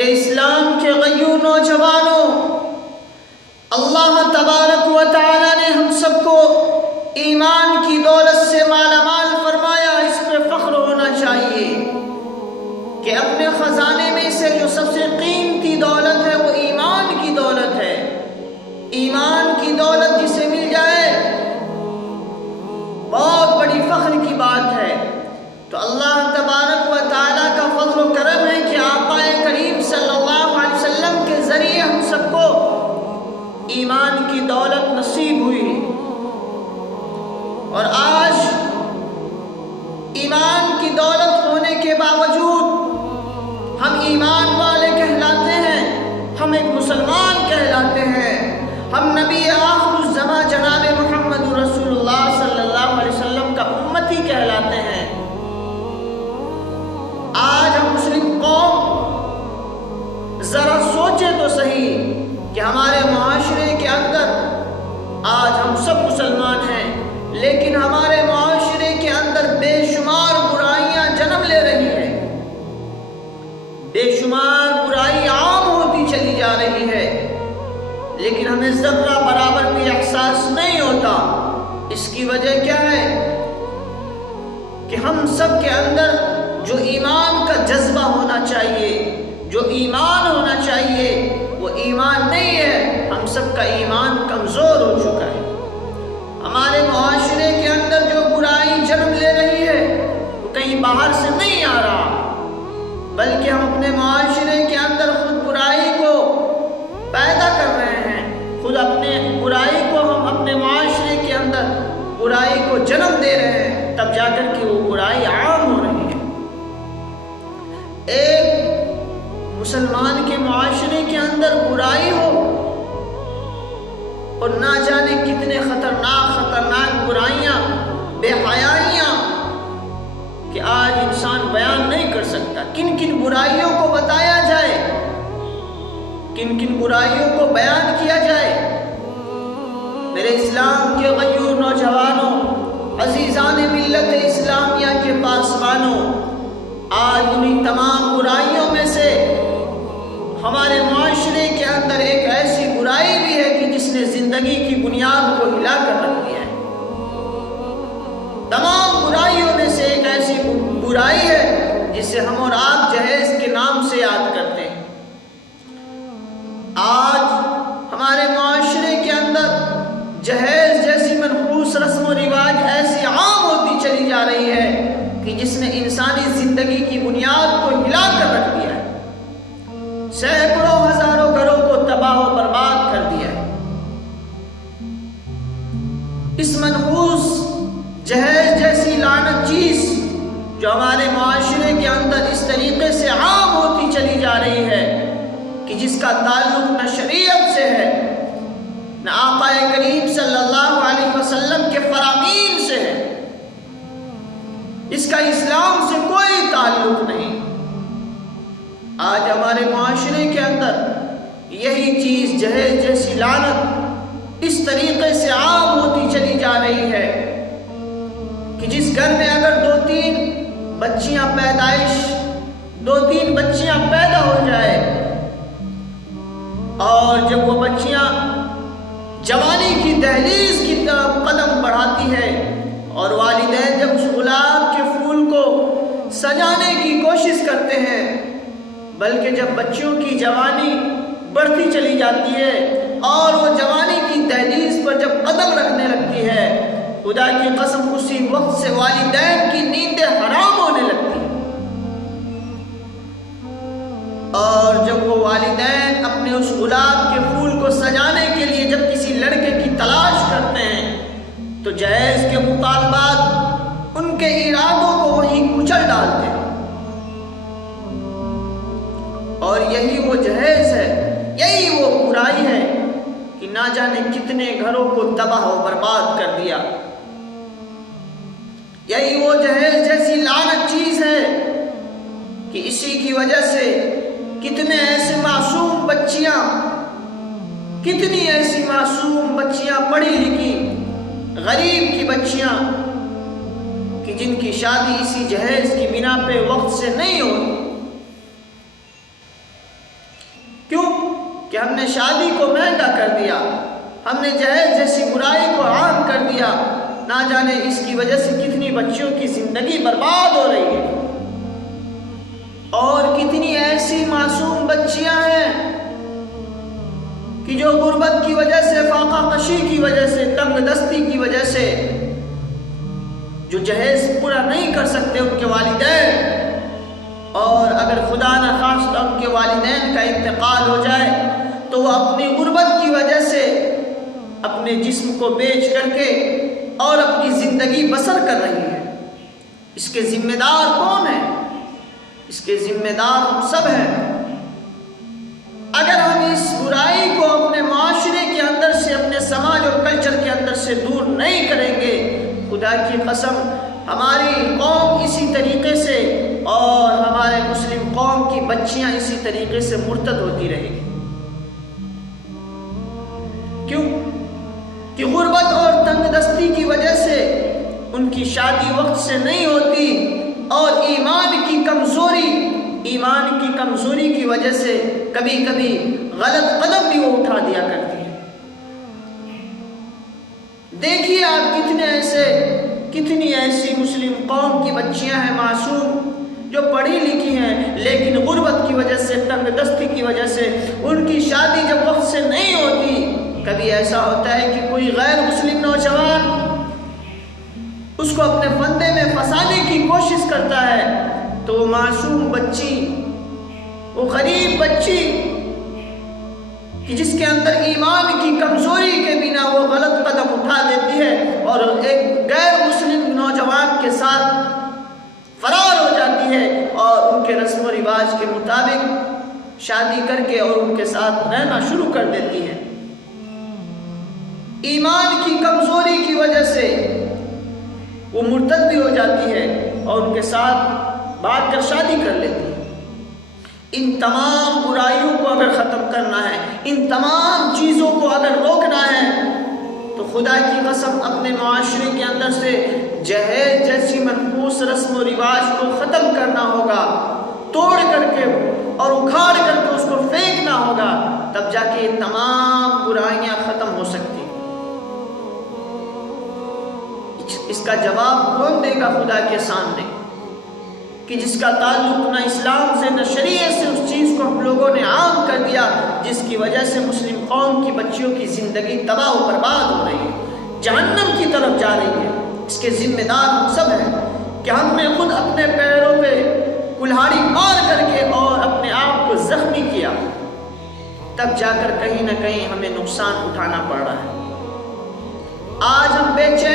میرے اسلام کے غیور نوجوانوں، اللہ تبارک و تعالی نے ہم سب کو ایمان کی دولت سے مالا مال فرمایا۔ اس پہ فخر ہونا چاہیے کہ اپنے خزانے میں سے جو سب سے قیمتی دولت ہے وہ ایمان کی دولت ہے۔ ایمان کی دولت جسے مل جائے بہت بڑی فخر کی بات ہے۔ تو اللہ تبارک و تعالیٰ کا فضل و کرم ہے کہ آقا کریم صلی اللہ علیہ وسلم کے ذریعے ہم سب کو ایمان کی دولت نصیب ہوئی، اور آج ایمان کی دولت ہونے کے باوجود ہم ایمان والے کہلاتے ہیں، ہم ایک مسلمان کہلاتے ہیں، ہم نبی آخر الزماں جناب محمد رسول اللہ صلی اللہ علیہ وسلم کا امتی کہلاتے ہیں۔ آج ہم مسلم قوم ذرا سوچے تو صحیح کہ ہمارے معاشرے کے اندر آج ہم سب مسلمان ہیں، لیکن ہمارے معاشرے کے اندر بے شمار برائیاں جنم لے رہی ہیں، بے شمار برائی عام ہوتی چلی جا رہی ہے، لیکن ہمیں ذرہ برابر بھی احساس نہیں ہوتا۔ اس کی وجہ کیا ہے کہ ہم سب کے اندر جو ایمان کا جذبہ ہونا چاہیے، جو ایمان ہونا چاہیے، وہ ایمان نہیں ہے۔ ہم سب کا ایمان کمزور ہو چکا ہے۔ ہمارے معاشرے کے اندر جو برائی جنم لے رہی ہے وہ کہیں باہر سے نہیں آ رہا، بلکہ ہم اپنے معاشرے کے اندر خود برائی کو پیدا کر رہے ہیں، خود اپنے برائی کو ہم اپنے معاشرے کے اندر برائی کو جنم دے رہے ہیں، تب جا کر کے وہ برائی عام ہو رہی ہے۔ ایک مسلمان کے معاشرے کے اندر برائی ہو اور نہ جانے کتنے خطرناک برائیاں، بے حیائیاں کہ آج انسان بیان نہیں کر سکتا۔ کن کن برائیوں کو بتایا جائے، کن کن برائیوں کو بیان کیا جائے۔ میرے اسلام کے غیور نوجوانوں، عزیزان ملت اسلامیہ کے پاسبانوں، آج انہی تمام برائیوں میں سے ہمارے معاشرے کے اندر ایک ایسی برائی بھی ہے کہ جس نے زندگی کی بنیاد کو ہلا کر رکھ دیا ہے۔ تمام برائیوں میں سے ایک ایسی برائی ہے جسے ہم اور آپ جہیز کے نام سے یاد کرتے ہیں۔ آج ہمارے معاشرے کے اندر جہیز جیسی منحوس رسم و رواج ایسی عام ہوتی چلی جا رہی ہے کہ جس نے انسانی زندگی کی بنیاد کو ہلا کر رکھ دیا ہے، سینکڑوں ہزاروں گھروں کو تباہ و برباد کر دیا ہے۔ اس منحوس جہیز جیسی لعنت چیز جو ہمارے معاشرے کے اندر اس طریقے سے عام ہوتی چلی جا رہی ہے کہ جس کا تعلق نہ شریعت سے ہے، نہ آقا کریم صلی اللہ علیہ وسلم کے فرامین سے ہے، اس کا اسلام سے کوئی تعلق نہیں۔ آج ہمارے معاشرے کے اندر یہی چیز جہیز جیسی لعنت اس طریقے سے عام ہوتی چلی جا رہی ہے کہ جس گھر میں اگر دو تین بچیاں پیدا ہو جائے اور جب وہ بچیاں جوانی کی دہلیز کی طرف قدم بڑھاتی ہے اور والدین جب اس گلاب کے پھول کو سجانے کی کوشش کرتے ہیں، بلکہ جب بچیوں کی جوانی بڑھتی چلی جاتی ہے اور وہ جوانی کی دہلیز پر جب قدم رکھنے لگتی ہے، خدا کی قسم اسی وقت سے والدین کی نیندیں حرام ہونے لگتی ہیں، اور جب وہ والدین اپنے اس گلاب کے پھول کو سجانے کے لیے جب کسی لڑکے کی تلاش کرتے ہیں تو جہیز کے مطالبات ان کے ارادوں کو وہیں کچل ڈالتے ہیں۔ اور یہی وہ جہیز ہے، یہی وہ برائی ہے کہ نہ جانے کتنے گھروں کو تباہ و برباد کر دیا۔ یہی وہ جہیز جیسی لعنت چیز ہے کہ اسی کی وجہ سے کتنے ایسے معصوم بچیاں، کتنی ایسی معصوم بچیاں پڑھی لکھی غریب کی بچیاں کہ جن کی شادی اسی جہیز کی بنا پہ وقت سے نہیں ہوئی، کہ ہم نے شادی کو مہنگا کر دیا، ہم نے جہیز جیسی برائی کو عام کر دیا، نہ جانے اس کی وجہ سے کتنی بچیوں کی زندگی برباد ہو رہی ہے، اور کتنی ایسی معصوم بچیاں ہیں کہ جو غربت کی وجہ سے، فاقہ کشی کی وجہ سے، تنگ دستی کی وجہ سے جو جہیز پورا نہیں کر سکتے ان کے والدین، اور اگر خدا نخواستہ ان کے والدین کا انتقال ہو جائے تو وہ اپنی غربت کی وجہ سے اپنے جسم کو بیچ کر کے اور اپنی زندگی بسر کر رہی ہے۔ اس کے ذمہ دار کون ہیں؟ اس کے ذمہ دار ہم سب ہیں۔ اگر ہم اس برائی کو اپنے معاشرے کے اندر سے، اپنے سماج اور کلچر کے اندر سے دور نہیں کریں گے، خدا کی قسم ہماری قوم اسی طریقے سے اور ہمارے مسلم قوم کی بچیاں اسی طریقے سے مرتد ہوتی رہے گی۔ کیوں؟ کہ غربت اور تنگ دستی کی وجہ سے ان کی شادی وقت سے نہیں ہوتی، اور ایمان کی کمزوری کی وجہ سے کبھی کبھی غلط قدم بھی وہ اٹھا دیا کرتی ہے۔ دیکھیے آپ کتنی ایسی مسلم قوم کی بچیاں ہیں معصوم، جو پڑھی لکھی ہیں لیکن غربت کی وجہ سے، تنگ دستی کی وجہ سے ان کی شادی جب وقت سے نہیں ہوتی، کبھی ایسا ہوتا ہے کہ کوئی غیر مسلم نوجوان اس کو اپنے فندے میں پھنسانے کی کوشش کرتا ہے، تو وہ معصوم بچی، وہ غریب بچی کہ جس کے اندر ایمان کی کمزوری کے بنا وہ غلط قدم اٹھا دیتی ہے اور ایک غیر مسلم نوجوان کے ساتھ فرار ہو جاتی ہے، اور ان کے رسم و رواج کے مطابق شادی کر کے اور ان کے ساتھ رہنا شروع کر دیتی ہے۔ ایمان کی کمزوری کی وجہ سے وہ مرتد بھی ہو جاتی ہے اور ان کے ساتھ بھاگ کر شادی کر لیتی ہے۔ ان تمام برائیوں کو اگر ختم کرنا ہے، ان تمام چیزوں کو اگر روکنا ہے، تو خدا کی قسم اپنے معاشرے کے اندر سے جہیز جیسی منحوس رسم و رواج کو ختم کرنا ہوگا، توڑ کر کے اور اکھاڑ کر کے اس کو پھینکنا ہوگا، تب جا کے تمام برائیاں ختم ہو سکتی۔ اس کا جواب کون دے گا خدا کے سامنے کہ جس کا تعلق نہ اسلام سے نہ شریعت سے، اس چیز کو ہم لوگوں نے عام کر دیا جس کی وجہ سے مسلم قوم کی بچیوں کی زندگی تباہ و برباد ہو رہی ہے، جہنم کی طرف جا رہی ہے۔ اس کے ذمہ دار ہم سب ہیں کہ ہم نے خود اپنے پیروں پہ کلہاڑی مار کر کے اور اپنے آپ کو زخمی کیا، تب جا کر کہیں نہ کہیں ہمیں نقصان اٹھانا پڑ رہا ہے۔ آج ہم بے چین